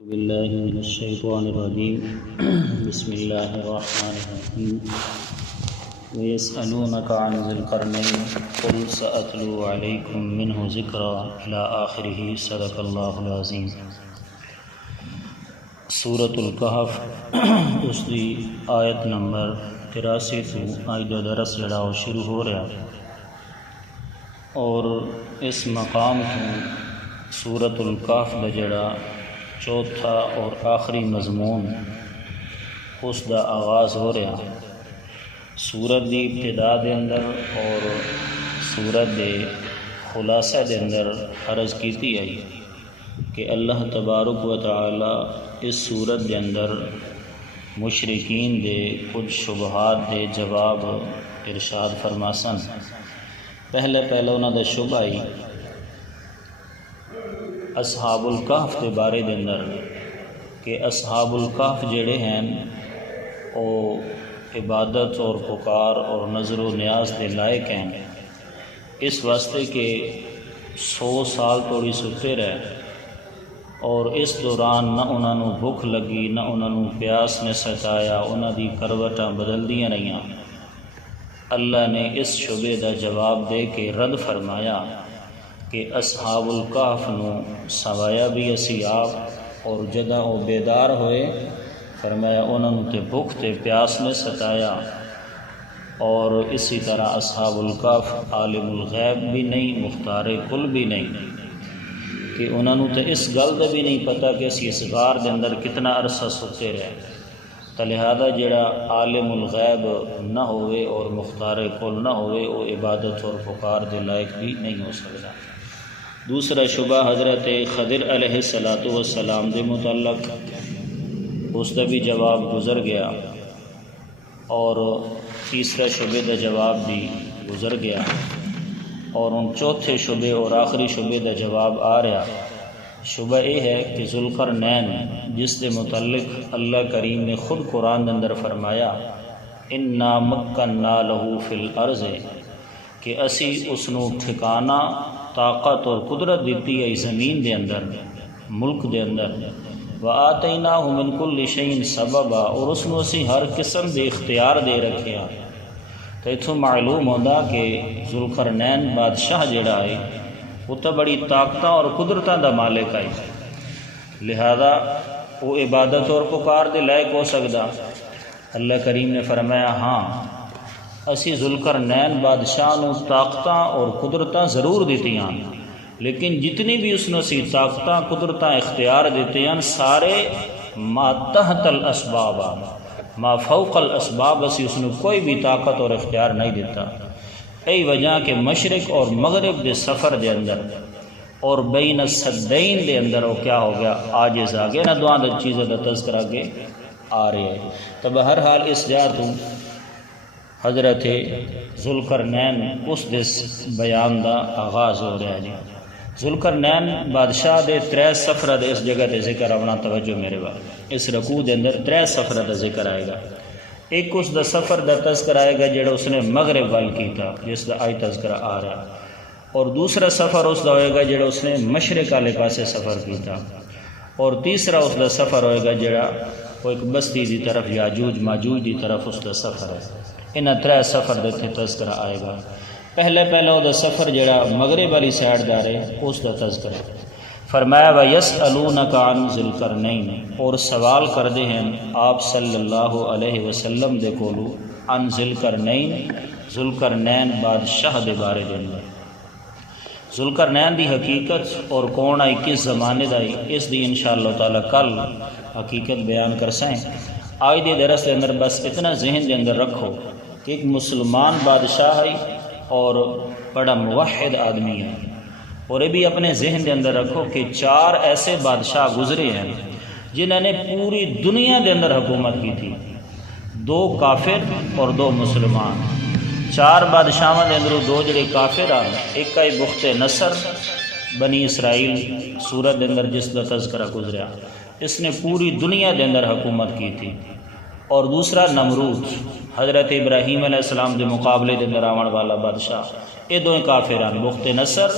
بالله من الشيطان الرجيم بسم الله الرحمن الرحيم ويسألونك عن ذي القرنين قل سأتلو عليكم منه ذكرا إلى آخره صدق الله العظيم۔ سورۃ الکہف اس دی آیت نمبر 83 تو آج دا درس جڑا وہ شروع ہو رہا اور اس مقام کو سورۃ الکہف دا جڑا چوتھا اور آخری مضمون اس دا آغاز ہو رہا۔ سورت دی ابتدا دے اندر اور سورت دے خلاصہ دے اندر عرض کیتی آئی کہ اللہ تبارک و تعالی اس سورت دے اندر مشرکین دے کچھ شبہات دے جواب ارشاد فرماسن۔ پہلے انہاں دا شبہ آئی اصحاب الکہف کے بارے دے اندر کہ اصحاب الکہف جڑے ہیں وہ عبادت اور پکار اور نظر و نیاز دے لائق ہیں، اس واسطے کہ 100 سال توڑی ستے رہے اور اس دوران نہ انہوں نے بھوک لگی نہ انہوں نے پیاس نے ستایا، انہوں دی کروٹاں بدل دیاں رہیاں۔ اللہ نے اس شبے دا جواب دے کے رد فرمایا کہ اصحاب الکہف نو سوایا بھی اسی آپ اور جدہ وہ بیدار ہوئے فرمایا انہوں نے تے بھوک تے پیاس نے ستایا۔ اور اسی طرح اصحاب الکہف عالم الغیب بھی نہیں، مختار کل بھی نہیں، کہ انہوں نے تے اس گل دا بھی نہیں پتہ کہ اسی اس غار دے اندر کتنا عرصہ ستے رہے، تو لہذا جڑا عالم الغیب نہ ہوئے اور مختار کل نہ ہوئے وہ عبادت اور پکار دے لائق بھی نہیں ہو سکتا۔ دوسرا شبہ حضرت خضر علیہ السلام دے متعلق اس کا بھی جواب گزر گیا، اور تیسرا شبے دا جواب بھی گزر گیا، اور ان چوتھے شبے اور آخری شبے دا جواب آ رہا۔ شبہ یہ ہے کہ ذوالقرنین جس دے متعلق اللہ کریم نے خود قرآن دے اندر فرمایا انا مکننا لہو فی الارض، کہ اسی اس نو ٹھکانہ طاقت اور قدرت دیتی ہے زمین دے اندر، ملک دے اندر، وآتیناہ من کل شیء سببا، اور اس نو اسی ہر قسم دے اختیار دے رکھے ہیں۔ تو اتھوں معلوم ہوتا کہ ذوالقرنین بادشاہ جڑا ہے وہ تو بڑی طاقتاں اور قدرتاں دا مالک ہے، لہذا وہ عبادت اور پکار دے لائق ہو سکتا۔ اللہ کریم نے فرمایا ہاں اسی ذوالقرنین بادشاہ نو طاقتاں اور قدرتاں ضرور دیتی ہیں، لیکن جتنی بھی اس نے سی طاقتاں قدرتاں اختیار دیتے ہیں سارے ما تحت الاسباب، ما فوق الاسباب، اسی اس نے کوئی بھی طاقت اور اختیار نہیں دیتا۔ ای وجہ کہ مشرق اور مغرب دے سفر دے اندر اور بین السدین دے اندر وہ کیا ہو گیا، عاجز آ گیا، نہ دعا دا چیزیں دا تذکرہ کے آ رہے ہیں۔ تو بہرحال اس جاتوں حضرت ذوالقرنین اس دس بیان دا آغاز ہو رہا ہے۔ ذوالقرنین بادشاہ دے 3 سفرہ دے اس جگہ دے ذکر آونا توجہ میرے بات، اس رکوع دے اندر 3 سفرہ دا ذکر آئے گا۔ ایک اس دا سفر دا تذکر آئے گا جڑا اس نے مغرب وال کی تھا جس دا آئی تذکرہ آ رہا، اور دوسرا سفر اس دا ہوئے گا جڑا اس نے مشرق والے پاسے سفر کی تھا، اور تیسرا اس دا سفر ہوئے گا جڑا وہ ایک بستی دی طرف یاجوج ماجوج دی طرف اس دا سفر ہے۔ انہاں 3 سفر دے تذکرہ آئے گا۔ پہلے وہ دا سفر جڑا مغرب والی سائڈ دا رہے اس دا تذکرہ فرمایا وَيَسْأَلُونَكَ عَنْ ذِي الْقَرْنَيْنِ، اور سوال کر دے ہیں آپ صلی اللہ علیہ وسلم دے کولو عن ذی القرنین، ذوالقرنین بادشاہ دے بارے دے اندر۔ ذوالقرنین دی حقیقت اور کون آئی کس زمانے دائی اس دی انشاءاللہ تعالی کل حقیقت بیان کر سائیں۔ آج دے درس دے اندر بس اتنا ذہن دے اندر رکھو کہ ایک مسلمان بادشاہ ہے اور بڑا موحد آدمی ہے، اور یہ بھی اپنے ذہن دے اندر رکھو کہ 4 ایسے بادشاہ گزرے ہیں جنہوں نے پوری دنیا دے اندر حکومت کی تھی، 2 کافر اور 2 مسلمان۔ 4 بادشاہاں دے اندر 2 جڑے کافر ہیں، ایک ہے بخت نصر بنی اسرائیل سورت دے اندر جس کا تذکرہ گزریا، اس نے پوری دنیا دے اندر حکومت کی تھی، اور دوسرا نمرود حضرت ابراہیم علیہ السلام دے مقابلے دے اندر آون والا بادشاہ۔ یہ 2 کافر ہیں، بخت نصر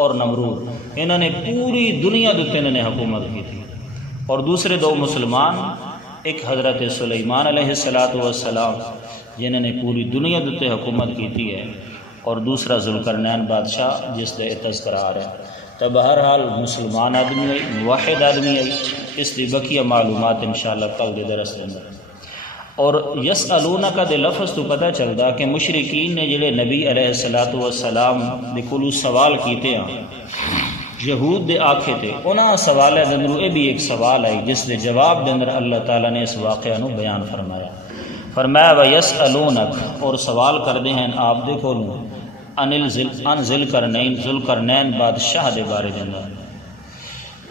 اور نمرود، انہوں نے پوری دنیا دے انہوں نے حکومت کی تھی۔ اور دوسرے دو مسلمان، ایک حضرت سلیمان علیہ السلام جنہوں نے پوری دنیا دے حکومت کی ہے، اور دوسرا ذوالقرنین بادشاہ جس دے تذکرہ آ رہا ہے۔ تو بہرحال مسلمان آدمی ہے، موحد آدمی ہے، اس لیے بقیہ معلومات انشاءاللہ کل دے درس دے اندر۔ اور یسألونک دے لفظ تو پتہ چلتا کہ مشرکین نے جڑے نبی علیہ السلام دے کولو سوال کیتے ہیں، یہود دے آکھے تھے، انہاں سوالے دے اندر یہ بھی ایک سوال آئی جس دے جواب دے اندر اللہ تعالیٰ نے اس واقعہ نو بیان فرمایا۔ فرمایا وَيَسْأَلُونَكَ، اور سوال کردے ہیں آپ دے کولو ان ذوالقرنین بادشاہ دے بارے دے اندر۔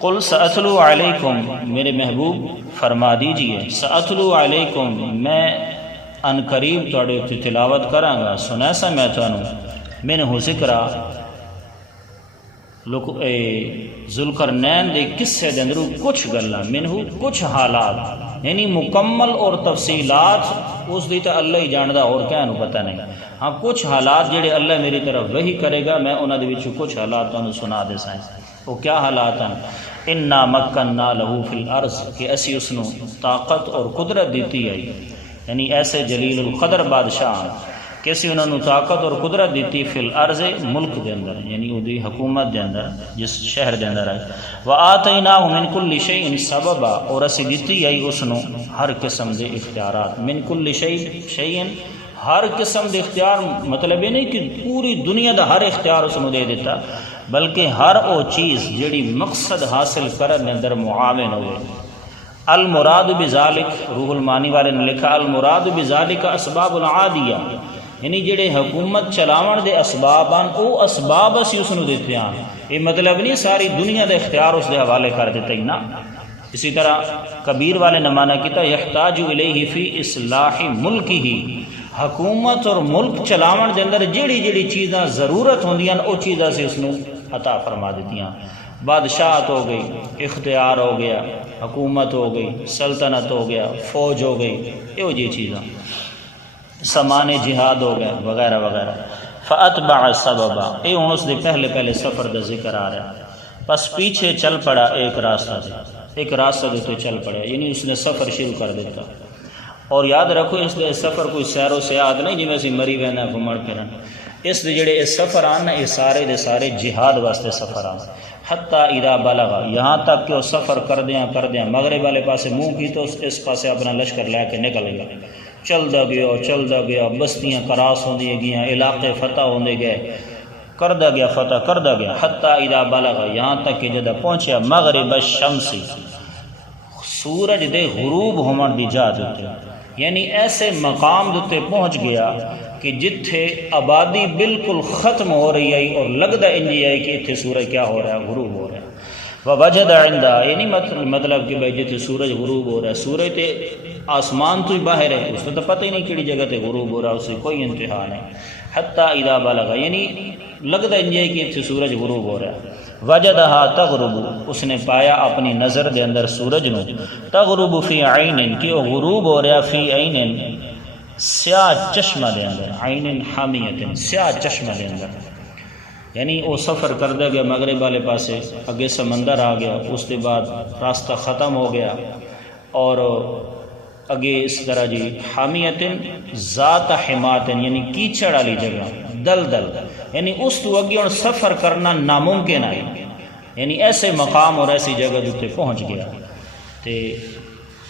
قل سأتلو علیکم، میرے محبوب فرما دیجئے، سأتلو علیکم، میں ان قریب توڑے تے تلاوت کراں گا، سنا سا میں تانوں، منہ ذکرہ ذوالقرنین دے قصے دے اندر کچھ گلاں، منہ کچھ حالات، یعنی مکمل اور تفصیلات اس دی تو اللہ ہی جاندا، اور کہنوں پتہ نہیں۔ ہاں کچھ حالات جڑے اللہ میری طرف وحی کرے گا، میں انہاں دے وچوں کچھ حالات تانوں سنا دے سائیں۔ وہ کیا حالات ہیں؟ انا مکننا لہو فی الارض، کہ اسی اس نو طاقت اور قدرت دیتی ہے، یعنی ایسے جلیل القدر بادشاہ کہ اسی انہوں نے طاقت اور قدرت دیتی فی الارض، ملک دے اندر، یعنی اودی حکومت دے اندر، جس شہر دے اندر ہے۔ وآتیناہ من کل شیء سببا، اور اسی دیتی ہے اس نو ہر قسم دے اختیارات، من کل شیء، ہر قسم دے اختیار، مطلب یہ نہیں کہ پوری دنیا دا ہر اختیار اس نو دے دیتا، بلکہ ہر او چیز جڑی مقصد حاصل کرنے اندر معاون ہوئے۔ المراد بذالک، روح المانی والے نے لکھا المراد بذالک اسباب العادیہ، یعنی جڑے حکومت چلاون دے اسباب ہیں، او اسباب اسی اس نو دیتے ہیں، یہ مطلب نہیں ساری دنیا دے اختیار اس دے حوالے کر دیتے ہی نا۔ اسی طرح کبیر والے نے مانا کیتا یحتاج الیہ فی اصلاح ملکہ، حکومت اور ملک چلاون دے اندر جڑی جڑی چیزاں ضرورت ہوندیاں او چیزاں سے اس نو عطا فرما دیتیاں۔ بادشاہت ہو گئی، اختیار ہو گیا، حکومت ہو گئی، سلطنت ہو گیا، فوج ہو گئی، یہ جی چیزاں، سامان جہاد ہو گیا وغیرہ وغیرہ۔ فاتبع سببا، یہ ہوں اس دے پہلے پہلے سفر دا ذکر آ رہا ہے۔ پس پیچھے چل پڑا ایک راستہ سے، ایک راستہ دے چل پڑا، یعنی اس نے سفر شروع کر دیتا۔ اور یاد رکھو اس دے سفر کوئی سیر و سیاحت نہیں جی اسی مری وینا گھومن پھرن، اس دے جڑے اس سفر آن یہ سارے دے سارے جہاد واسطے سفر آن۔ حتی اذا بلغ، یہاں تک کہ وہ سفر کردیاں مغرب والے پاسے منہ کی تو اس پاسے اپنا لشکر لے کے نکل گیا، چلدا گیا، بستیاں کراس ہوندی گئیاں، علاقے فتح ہوندے گئے، کردا گیا فتح کردا گیا۔ حتی اذا بلغ، یہاں تک کہ جدہ پہنچیا مغرب الشمس، سورج دے غروب ہومن دی جا دیتے، یعنی ایسے مقام دیتے پہنچ گیا کہ جتھے آبادی بالکل ختم ہو رہی ہے اور لگتا انجی ہے کہ اتھے سورج کیا ہو رہا ہے، غروب ہو رہا ہے۔ وَوَجَدَ عِنْدَا، یہ نہیں مطلب کہ بھائی جتھے سورج غروب ہو رہا ہے، سورج تے آسمان تو ہی باہر ہے، اس کو تو پتہ ہی نہیں کیڑی جگہ تے غروب ہو رہا ہے، اس سے کوئی انتہا نہیں۔ حتیٰ اذا بلغ، یعنی لگتا انجی ہے کہ اتھے سورج غروب ہو رہا ہے۔ وجدہا تغرب، اس نے پایا اپنی نظر دے اندر سورج نو، تغرب فی عین، کہ وہ غروب ہو رہا فی عین، سیاہ چشمہ دے اندر، عین حامیت، سیاہ چشمہ دے اندر، یعنی وہ سفر کردہ گیا مغرب والے پاسے، اگے سمندر آ گیا، اس کے بعد راستہ ختم ہو گیا، اور اگے اس طرح جی حامیت ذات حمات، یعنی کیچڑ والی جگہ، دلدل، یعنی اس تو اگے اور سفر کرنا ناممکن ہے، یعنی ایسے مقام اور ایسی جگہ جتے پہنچ گیا۔ تے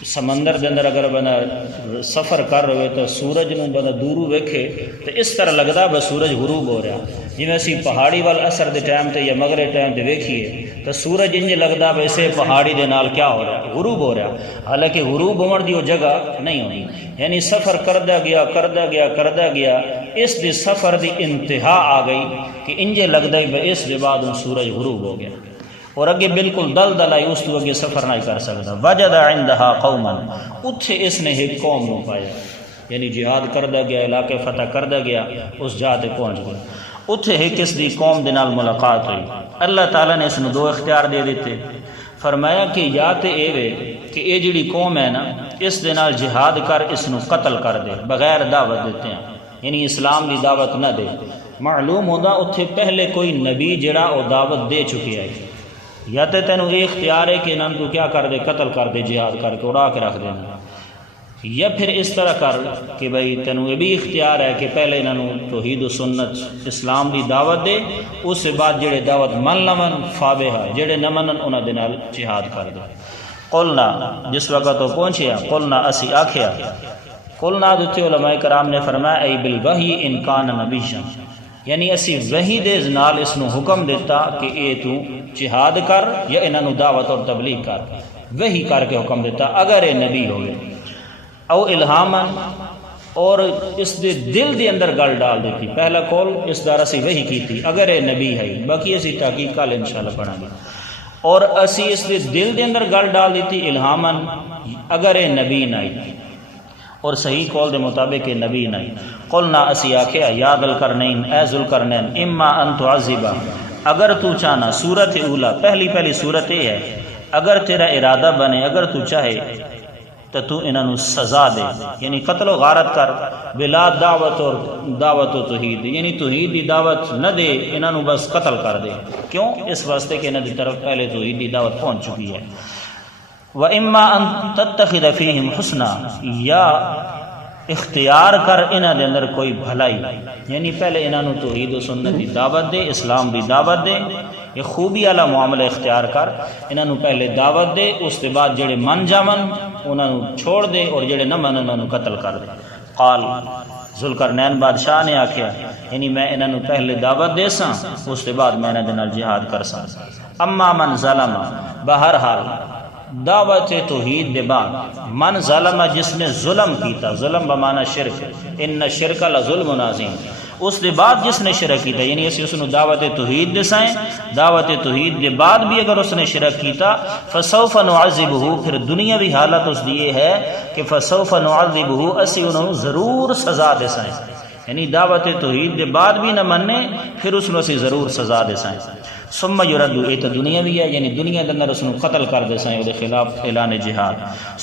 سمندر دے اندر اگر بندہ سفر کر رہے تو سورج نو بندہ دورو ویکھے تو اس طرح لگتا بس سورج غروب ہو رہا، جی اسی پہاڑی وال اثر دے ٹائم تے یا مغرب ٹائم تے ویکھیے تو سورج انج لگتا ویسے پہاڑی دے نال کیا ہو رہا ہے، غروب ہو رہا، حالانکہ غروب ہون دی وہ جگہ نہیں ہونی، یعنی سفر کردہ گیا، اس دی سفر دی انتہا آ گئی کہ انج لگتا ہے اس دے بعد سورج غروب ہو گیا، اور اگے بالکل دل آئی، اس تو اگے سفر نہیں کر سکتا۔ وجد عندہا قوما، اتھے اس نے ایک قوم نو پایا، یعنی جہاد کردہ گیا، علاقے فتح کردہ گیا، اس جا تے پہنچ گیا، اتھے ایک اس دی قوم دے نال ملاقات ہوئی۔ اللہ تعالیٰ نے اس نے دو اختیار دے دیتے، فرمایا کہ یا تے اے وے کہ اے جڑی قوم ہے نا، اس دے نال جہاد کر، اس نو قتل کر دے، بغیر دعوت دیتے ہیں، یعنی اسلام دی دعوت نہ دے۔ معلوم ہوتا اتھے پہلے کوئی نبی جڑا او دعوت دے چکی ہے، یا تو تینوں یہ اختیار ہے کہ انہوں کو کیا کر دے، قتل کر دے، جہاد کر کے اڑا کے رکھ دینا، یا پھر اس طرح کر کہ بھئی تینوں یہ بھی اختیار ہے کہ پہلے انہوں توحید و سنت اسلام دی دعوت دے، اس سے بعد جڑے دعوت من لمن فابہا، جڑے نہ منن انہاں دے نال جہاد کر دے۔ قلنا جس وقت وہ پہنچیا، قلنا اسی آکھیا، قلنا دوتے علماء کرام نے فرمایا ای بالوحی ان کان نبیشا، یعنی اسی وحی دے نال اس نو حکم دیتا کہ اے تو جہاد کر یا انہوں دعوت اور تبلیغ کر، وحی کر کے حکم دیتا اگر اے نبی ہوئے، او الہامن اور اس دے دل دے اندر گل ڈال دیتی، پہلا قول اس دار اسی وحی کی تھی اگر اے نبی ہے، باقی اسی تحقیق کل انشاءاللہ پڑھا گے، اور اسی اس دے دل دے اندر گل ڈال دیتی الہامن اگر اے نبی نہیں، اور صحیح قول دے مطابق نبی نہیں۔ قلنا اسی آکھیا یا ذوالقرنین، اے ذوالقرنین، اما ان تعذبا، اگر تو چاہنا، صورت اولا پہلی صورت یہ ہے اگر تیرا ارادہ بنے، اگر تو چاہے تو انہوں سزا دے، یعنی قتل و غارت کر، بلا دعوت و توحید، یعنی توحید دی دعوت نہ دے، انہوں بس قتل کر دے، کیوں؟ اس واسطے کہ انہوں دی طرف پہلے توحید دی دعوت پہنچ چکی ہے۔ وَإِمَّا أَن تَتَّخِذَ فِيهِمْ حُسْنًا، یا اختیار کر انہاں دے اندر کوئی بھلائی، یعنی پہلے انہوں توحید و سنت دی دعوت دے، اسلام دی دعوت دے، یہ خوبی والا معاملہ اختیار کر، انہوں پہلے دعوت دے، اس کے بعد جڑے من جامن انہوں چھوڑ دے، اور جڑے نہ من انہوں قتل کر دے۔ قال ذوالقرنین بادشاہ نے آکھیا، یعنی میں انہوں پہلے دعوت دے ساں، اس کے بعد میں انہاں دے نال جہاد کر ساں۔ اما من ظلم، بہرحال دعوت توحید دے بعد من ظلم، جس نے ظلم کیتا، ظلم بمعنی شرک، ان شرک لظلم عظیم، اس دے بعد جس نے شرک کیتا، یعنی اسی اس نے دعوت توحید دے سائیں، دعوت توحید دے بعد بھی اگر اس نے شرک کیتا، فسوف نعذبہ، پھر دنیاوی حالت اس دیئے ہے کہ فسوف نعذبہ، اسی انہوں ضرور سزا دے سائیں، یعنی دعوت توحید دے بعد بھی نہ مننے، پھر اس نے اسی ضرور سزا دے سائیں۔ ثم یردو، اے تو دنیا بھی ہے، یعنی دنیا کے اندر اس نے قتل کر دے سائیں، وہ خلاف اعلان جہاد۔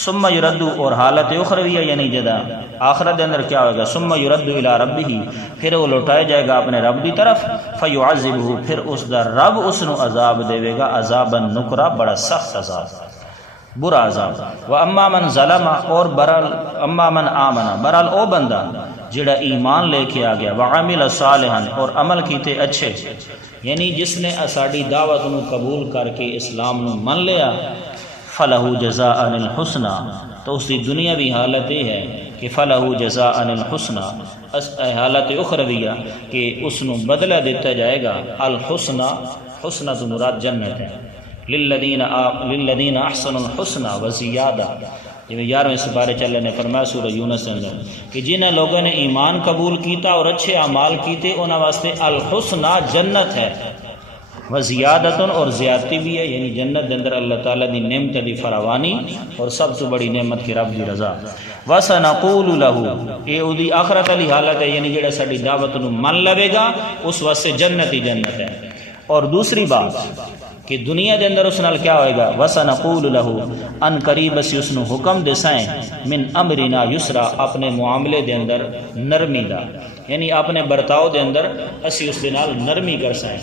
ثم یردو، اور حالت اخروی ہے، یعنی جدا آخرت کے اندر کیا ہوگا، ثم یردو الی ربہ، پھر وہ لوٹایا جائے گا اپنے رب دی طرف، فیعذبہ، پھر اس دا رب اس نو عذاب دے گا، عذابا نکرا، بڑا سخت عذاب، برا عذاب۔ واما من ظلم، اور برال اما من آمن، برال او بندہ جڑا ایمان لے کے آ گیا، وعمل صالحا، اور عمل کیتے اچھے، یعنی جس نے اساڑی دعوت نو قبول کر کے اسلام نو من لیا، فلہ جزاء الحسنى، تو اس کی دنیاوی حالت یہ ہے کہ فلہ جزاء الحسنى، حالت اخرویہ کہ اس نو بدلہ دیتا جائے گا، الحسنى، حسنہ تو مراد جنت ہے، للذین احسنوا الحسنى وزیادہ، جب 11ویں سپارے چلے نے فرمایا سورہ یونس اندر کہ جنہیں لوگوں نے ایمان قبول کیتا اور اچھے اعمال کیتے، انہاں واسطے الحسنہ جنت ہے، وزیادتن، اور زیادتی بھی ہے، یعنی جنت دے اندر اللہ تعالیٰ دی نعمت دی فراوانی، اور سب سے بڑی نعمت کی رب دی رضا۔ وَسَنَقُولُ لَهُ، یہ اودی آخرت علی حالت ہے، یعنی جڑا ساڈی دعوت نو من لوے گا اس واسطے جنت ہی جنت ہے۔ اور دوسری بات کہ دنیا دے اندر اس نال کیا ہوئے گا، وَسَنَقُولُ لَهُ، ان قریب اسی اس نو حکم دے سائیں، من امرنا یسرا، اپنے معاملے دے اندر نرمی دا، یعنی اپنے برتاؤ دے اندر اسی اس دے نال نرمی کر سائیں،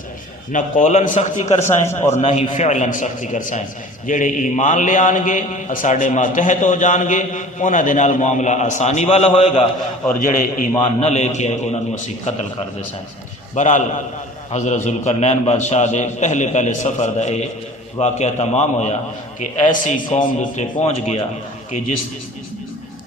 نہ قولن سختی کر سائیں اور نہ ہی فعلن سختی کر سائیں، جڑے ایمان لے آن گے ساڈے ماتحت ہو جان گے، انہاں دے نال معاملہ آسانی والا ہوئے گا، اور جڑے ایمان نہ لے کے انہاں نوں اسی قتل کر دے سائیں۔ بہرحال حضرت ذوالقرنین بادشاہ دے پہلے سفر دا اے واقعہ تمام ہویا کہ ایسی قوم دوتے پہنچ گیا کہ جس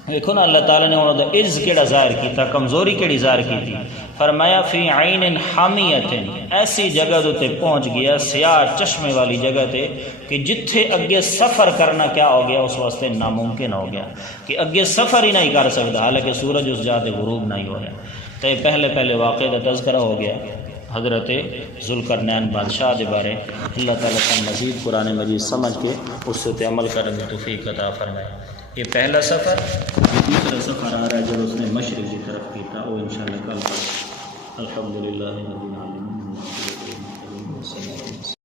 دیکھو نا اللہ تعالیٰ نے انہوں دا عز کیڑا ظاہر کیتا، کمزوری کیڑی ظاہر کی تھی، فرمایا فی عین حامیت، ایسی جگہ دوتے پہنچ گیا، سیاہ چشمے والی جگہ تے کہ جتھے اگے سفر کرنا کیا ہو گیا، اس واسطے ناممکن ہو گیا کہ اگے سفر ہی نہیں کر سکتا، حالانکہ سورج اس جاتے غروب نہیں ہو رہا۔ تو یہ پہلے واقعہ کا تذکرہ ہو گیا حضرت ذوالقرنین بادشاہ دے بارے۔ اللہ تعالیٰ کا مزید قرآن مجید سمجھ کے اس سے عمل کرنے کی توفیق عطا فرمائے۔ یہ پہلا سفر، یہ دوسرا سفر آ رہا ہے جو اس نے مشرق کی طرف کیتا، وہ انشاءاللہ کل۔ الحمدللہ رب العالمین۔